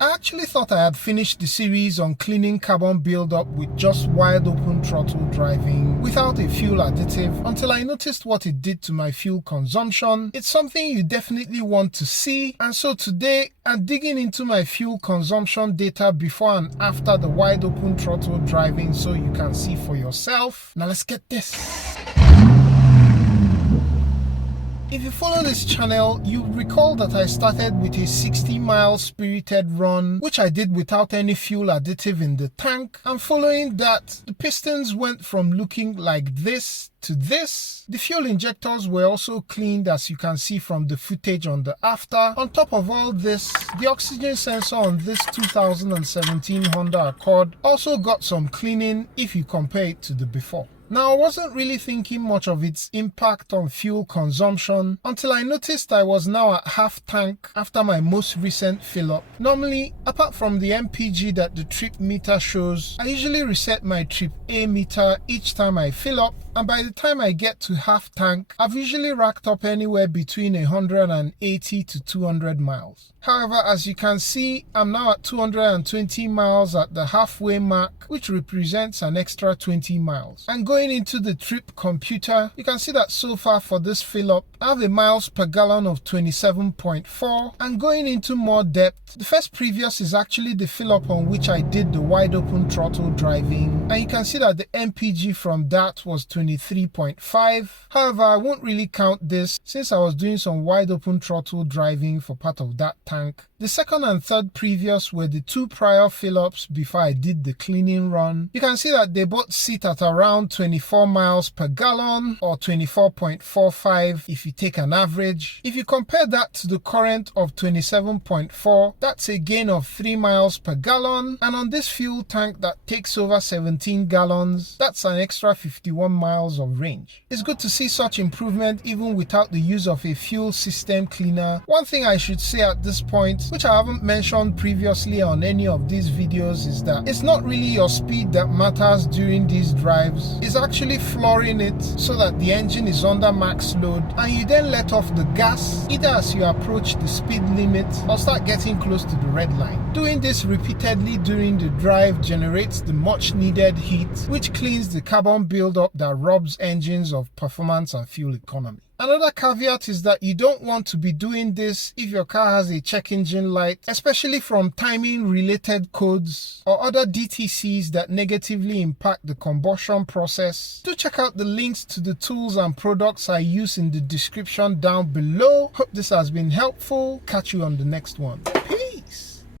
I actually thought I had finished the series on cleaning carbon buildup with just wide open throttle driving without a fuel additive until I noticed what it did to my fuel consumption. It's something you definitely want to see, and so today I'm digging into my fuel consumption data before and after the wide open throttle driving so you can see for yourself. Now let's get this. If you follow this channel, you recall that I started with a 60-mile spirited run, which I did without any fuel additive in the tank, and following that, the pistons went from looking like this to this. The fuel injectors were also cleaned, as you can see from the footage on the after. On top of all this, the oxygen sensor on this 2017 Honda Accord also got some cleaning if you compare it to the before. Now, I wasn't really thinking much of its impact on fuel consumption until I noticed I was now at half tank after my most recent fill up. Normally, apart from the MPG that the trip meter shows, I usually reset my trip A meter each time I fill up, and by the time I get to half tank, I've usually racked up anywhere between 180 to 200 miles. However, as you can see, I'm now at 220 miles at the halfway mark, which represents an extra 20 miles. And going into the trip computer, you can see that so far for this fill up, I have a miles per gallon of 27.4. And going into more depth, the first previous is actually the fill up on which I did the wide open throttle driving. And you can see that the MPG from that was 23.5. However, I won't really count this since I was doing some wide open throttle driving for part of that tank. The second and third previous were the two prior fill-ups before I did the cleaning run. You can see that they both sit at around 24 miles per gallon or 24.45 if you take an average. If you compare that to the current of 27.4, that's a gain of 3 miles per gallon, and on this fuel tank that takes over 17 gallons, that's an extra 51 miles of range. It's good to see such improvement even without the use of a fuel system cleaner. One thing I should say at this point, which I haven't mentioned previously on any of these videos, is that it's not really your speed that matters during these drives. It's actually flooring it so that the engine is under max load, and you then let off the gas either as you approach the speed limit or start getting close to the red line. Doing this repeatedly during the drive generates the much needed heat, which cleans the carbon buildup that robs engines of performance and fuel economy. Another caveat is that you don't want to be doing this if your car has a check engine light, especially from timing related codes or other DTCs that negatively impact the combustion process. Do check out the links to the tools and products I use in the description down below. Hope this has been helpful. Catch you on the next one. Peace.